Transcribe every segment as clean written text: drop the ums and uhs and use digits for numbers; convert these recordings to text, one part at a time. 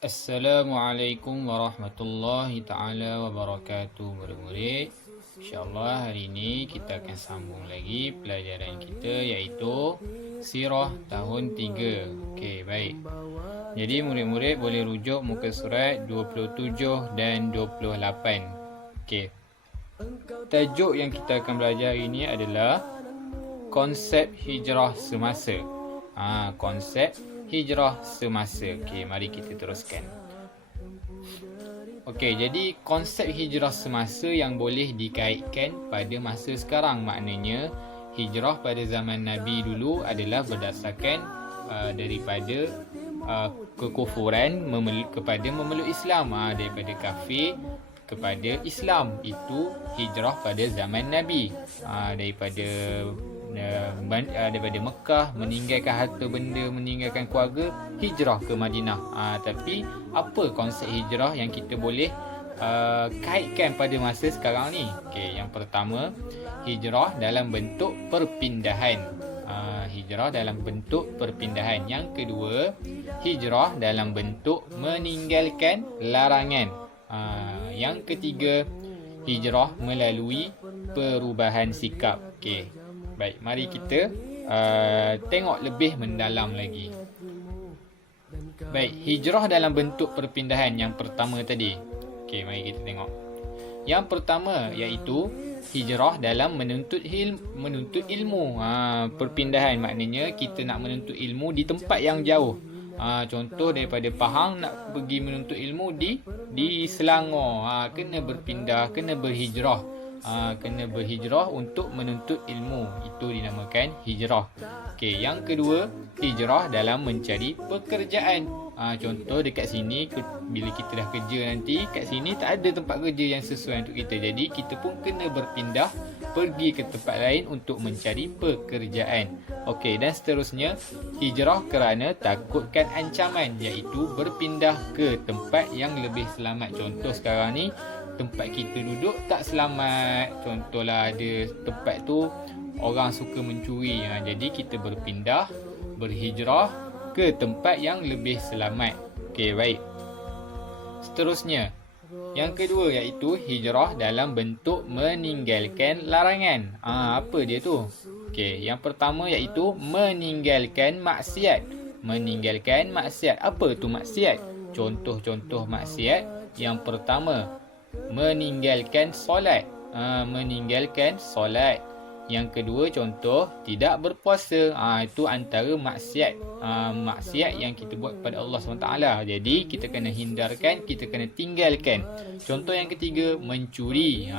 Assalamualaikum warahmatullahi ta'ala wabarakatuh, murid-murid. InsyaAllah hari ini kita akan sambung lagi pelajaran kita, iaitu Sirah tahun 3. Okey, baik. Jadi murid-murid boleh rujuk muka surat 27 dan 28. Okey. Tajuk yang kita akan belajar hari ini adalah konsep hijrah semasa. Konsep hijrah semasa. Okey, mari kita teruskan. Okey, jadi konsep hijrah semasa yang boleh dikaitkan pada masa sekarang. Maknanya hijrah pada zaman Nabi dulu adalah berdasarkan daripada kekufuran kepada memeluk Islam, daripada kafir kepada Islam. Itu hijrah pada zaman Nabi, daripada Mekah, meninggalkan harta benda, meninggalkan keluarga, hijrah ke Madinah. Tapi apa konsep hijrah yang kita boleh kaitkan pada masa sekarang ni? Okey, yang pertama, hijrah dalam bentuk perpindahan. Hijrah dalam bentuk perpindahan. Yang kedua, hijrah dalam bentuk meninggalkan larangan. Yang ketiga, hijrah melalui perubahan sikap. Okey. Baik, mari kita tengok lebih mendalam lagi. Baik, hijrah dalam bentuk perpindahan yang pertama tadi. Okey, mari kita tengok. Yang pertama iaitu hijrah dalam menuntut ilmu. Perpindahan maknanya kita nak menuntut ilmu di tempat yang jauh. Contoh daripada Pahang nak pergi menuntut ilmu di Selangor. Kena berpindah, kena berhijrah. Kena berhijrah untuk menuntut ilmu. Itu dinamakan hijrah. Okey, yang kedua, hijrah dalam mencari pekerjaan. Contoh dekat sini, bila kita dah kerja nanti, kat sini tak ada tempat kerja yang sesuai untuk kita. Jadi kita pun kena berpindah, pergi ke tempat lain untuk mencari pekerjaan. Okey, dan seterusnya, hijrah kerana takutkan ancaman, iaitu berpindah ke tempat yang lebih selamat. Contoh sekarang ni, tempat kita duduk tak selamat. Contohlah ada tempat tu orang suka mencuri. Jadi kita berpindah, berhijrah ke tempat yang lebih selamat. Okey, baik. Seterusnya, yang kedua iaitu hijrah dalam bentuk meninggalkan larangan. Apa dia tu? Okey, yang pertama iaitu meninggalkan maksiat. Meninggalkan maksiat. Apa tu maksiat? Contoh-contoh maksiat. Yang pertama, meninggalkan solat. Meninggalkan solat. Yang kedua, contoh tidak berpuasa. Itu antara maksiat. Maksiat yang kita buat kepada Allah SWT. Jadi kita kena hindarkan, kita kena tinggalkan. Contoh yang ketiga, mencuri.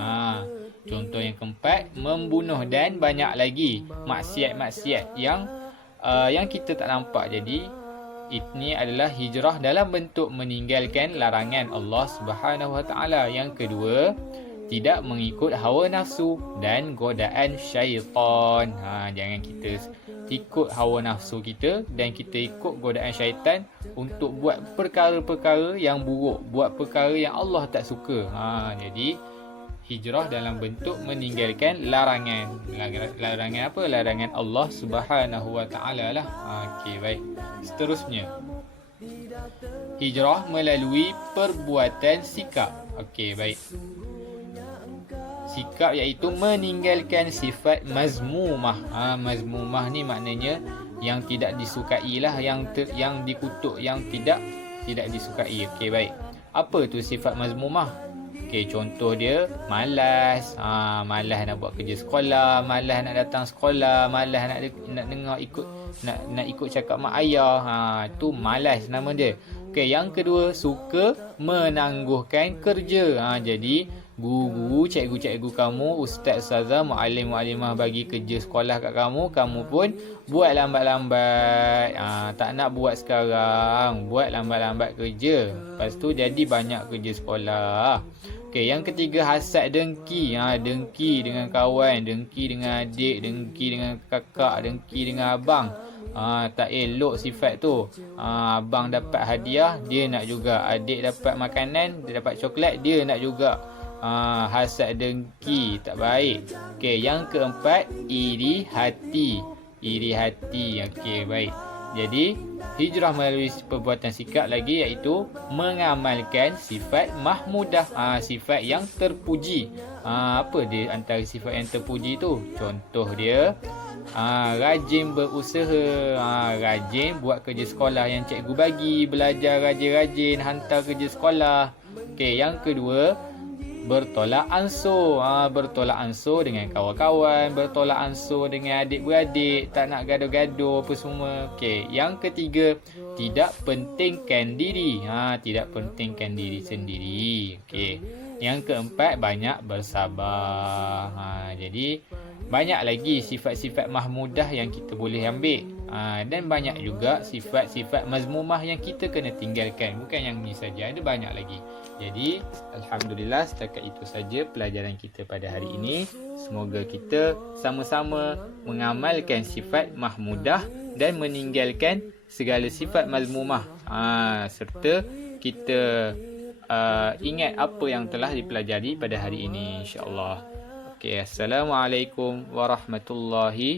Contoh yang keempat, membunuh, dan banyak lagi maksiat-maksiat yang kita tak nampak. Jadi ini adalah hijrah dalam bentuk meninggalkan larangan Allah Subhanahu Wa Taala. Yang kedua, tidak mengikut hawa nafsu dan godaan syaitan. Jangan kita ikut hawa nafsu kita dan kita ikut godaan syaitan untuk buat perkara-perkara yang buruk, buat perkara yang Allah tak suka. Jadi hijrah dalam bentuk meninggalkan larangan. Larangan apa? Larangan Allah Subhanahu Wa Taala lah. Okey, baik. Seterusnya, hijrah melalui perbuatan sikap. Okey, baik. Sikap iaitu meninggalkan sifat mazmumah. Mazmumah ni maknanya yang tidak disukai lah, yang dikutuk, yang tidak disukai. Okey, baik. Apa tu sifat mazmumah? Okey, contoh dia malas. Malas nak buat kerja sekolah, malas nak datang sekolah, malas nak dengar nak ikut cakap mak ayah. Tu malas nama dia. Okey, yang kedua, suka menangguhkan kerja. Jadi guru, cikgu-cikgu kamu, ustaz, ustazah, muallim-muallimah bagi kerja sekolah kat kamu, kamu pun buat lambat-lambat. Tak nak buat sekarang, buat lambat-lambat kerja. Lepas tu jadi banyak kerja sekolah. Okey, yang ketiga, hasad dengki. Dengki dengan kawan, dengki dengan adik, dengki dengan kakak, dengki dengan abang. Tak elok sifat tu. Abang dapat hadiah, dia nak juga. Adik dapat makanan, dia dapat coklat, dia nak juga. Hasad dengki, tak baik. Okey, yang keempat, iri hati. Iri hati. Okey, baik. Jadi hijrah melalui perbuatan sikap lagi iaitu mengamalkan sifat mahmudah, sifat yang terpuji. Apa dia antara sifat yang terpuji tu? Contoh dia rajin berusaha, rajin buat kerja sekolah yang cikgu bagi, belajar rajin-rajin, hantar kerja sekolah. Okey, yang kedua, bertolak ansur. Bertolak ansur dengan kawan-kawan, bertolak ansur dengan adik-beradik, tak nak gaduh-gaduh apa semua. Okey, yang ketiga, tidak pentingkan diri. Tidak pentingkan diri sendiri. Okey. Yang keempat, banyak bersabar. Jadi banyak lagi sifat-sifat mahmudah yang kita boleh ambil. Dan banyak juga sifat-sifat mazmumah yang kita kena tinggalkan. Bukan yang ni saja, ada banyak lagi. Jadi alhamdulillah, setakat itu saja pelajaran kita pada hari ini. Semoga kita sama-sama mengamalkan sifat mahmudah dan meninggalkan segala sifat mazmumah. Serta kita ingat apa yang telah dipelajari pada hari ini, insya-Allah. Okey, assalamualaikum warahmatullahi